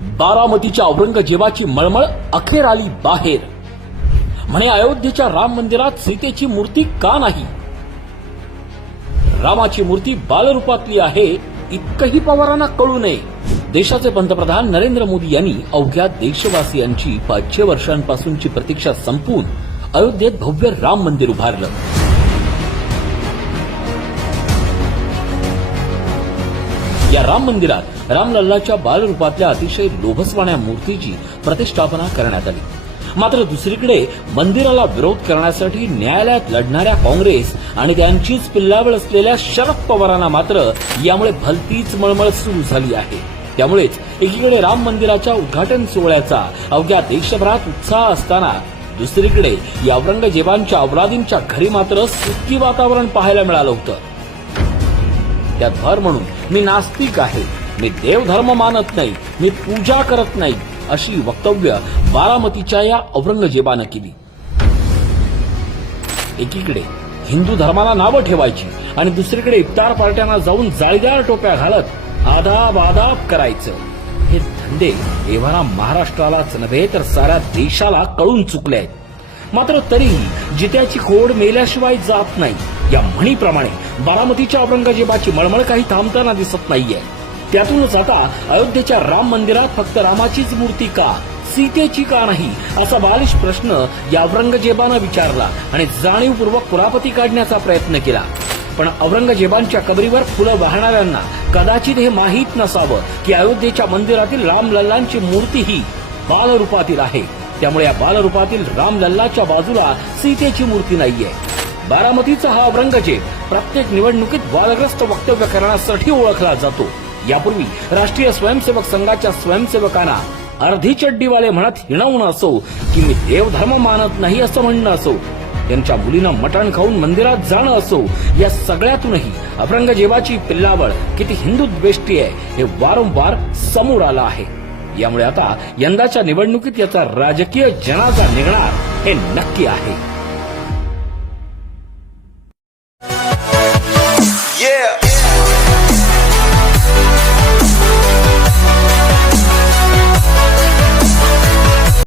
बारामतीच्या औरंगजेबाची मळमळ अखेर आली बाहेर. म्हणे अयोध्येच्या राम मंदिरात सीतेची मूर्ती का नाही? रामाची मूर्ती बालरूपातली आहे इतकंही पवारांना कळू नये. देशाचे पंतप्रधान नरेंद्र मोदी यांनी अवघ्या देशवासियांची पाचशे वर्षांपासूनची प्रतीक्षा संपवून अयोध्येत भव्य राम मंदिर उभारलं. या राम मंदिरात रामलल्लाच्या बालरूपातल्या अतिशय लोभसवाण्या मूर्तीची प्रतिष्ठापना करण्यात आली. मात्र दुसरीकडे मंदिराला विरोध करण्यासाठी न्यायालयात लढणाऱ्या काँग्रेस आणि त्यांचीच पिल्लावळ असलेल्या शरद पवारांना मात्र यामुळे भलतीच मळमळ सुरू झाली आहे. त्यामुळेच एकीकडे राम मंदिराच्या उद्घाटन सोहळ्याचा अवघ्या देशभरात उत्साह असताना दुसरीकडे या औरंगजेबांच्या अवलादींच्या घरी मात्र सुखी वातावरण पाहायला मिळालं होतं. त्यात भर म्हणून मी नास्तिक आहे. मी देवधर्म मानत नाही मी पूजा करत नाही अशी वक्तव्य बारामतीच्या या औरंगजेबानं केली. एकीकडे हिंदू धर्माला नावं ठेवायची आणि दुसरीकडे इफ्तार पार्ट्यांना जाऊन जाळीदार टोप्या घालत आदाब आदाब करायचं. हे धंदे एव्हाना महाराष्ट्रालाच नव्हे तर साऱ्या देशाला कळून चुकले आहेत. मात्र तरीही जित्याची खोड मेल्याशिवाय जात नाही. या म्हणीप्रमाणे बारामतीच्या औरंगजेबाची मळमळ काही थांबताना दिसत नाहीये. त्यातूनच आता अयोध्येच्या राम मंदिरात फक्त रामाचीच मूर्ती का सीतेची का नाही असा बालिश प्रश्न या औरंगजेबानं विचारला आणि जाणीवपूर्वक कुरापती काढण्याचा प्रयत्न केला. पण औरंगजेबांच्या कबरीवर फुलं वाहणाऱ्यांना कदाचित हे माहीत नसावं की अयोध्येच्या मंदिरातील रामलल्लांची मूर्ती ही बालरूपातील आहे. त्यामुळे या बालरूपातील रामलल्लाच्या बाजूला सीतेची मूर्ती नाहीये. बारामतीचा हा औरंगजेब प्रत्येक निवडणुकीत वादग्रस्त वक्तव्य करण्यासाठी ओळखला जातो. यापूर्वी राष्ट्रीय स्वयंसेवक संघाच्या स्वयंसेवकांना अर्धी चड्डीवाले म्हणत हिणवणं असो की मी देवधर्म मानत नाही असं म्हणणं असो त्यांच्या मुलीनं मटण खाऊन मंदिरात जाणं असो या सगळ्यातूनही औरंगजेबाची पिल्लावळ किती हिंदू द्वेष्टी आहे हे वारंवार समोर आलं आहे. यामुळे आता यंदाच्या निवडणुकीत याचा राजकीय जनाजा निघणार हे नक्की आहे.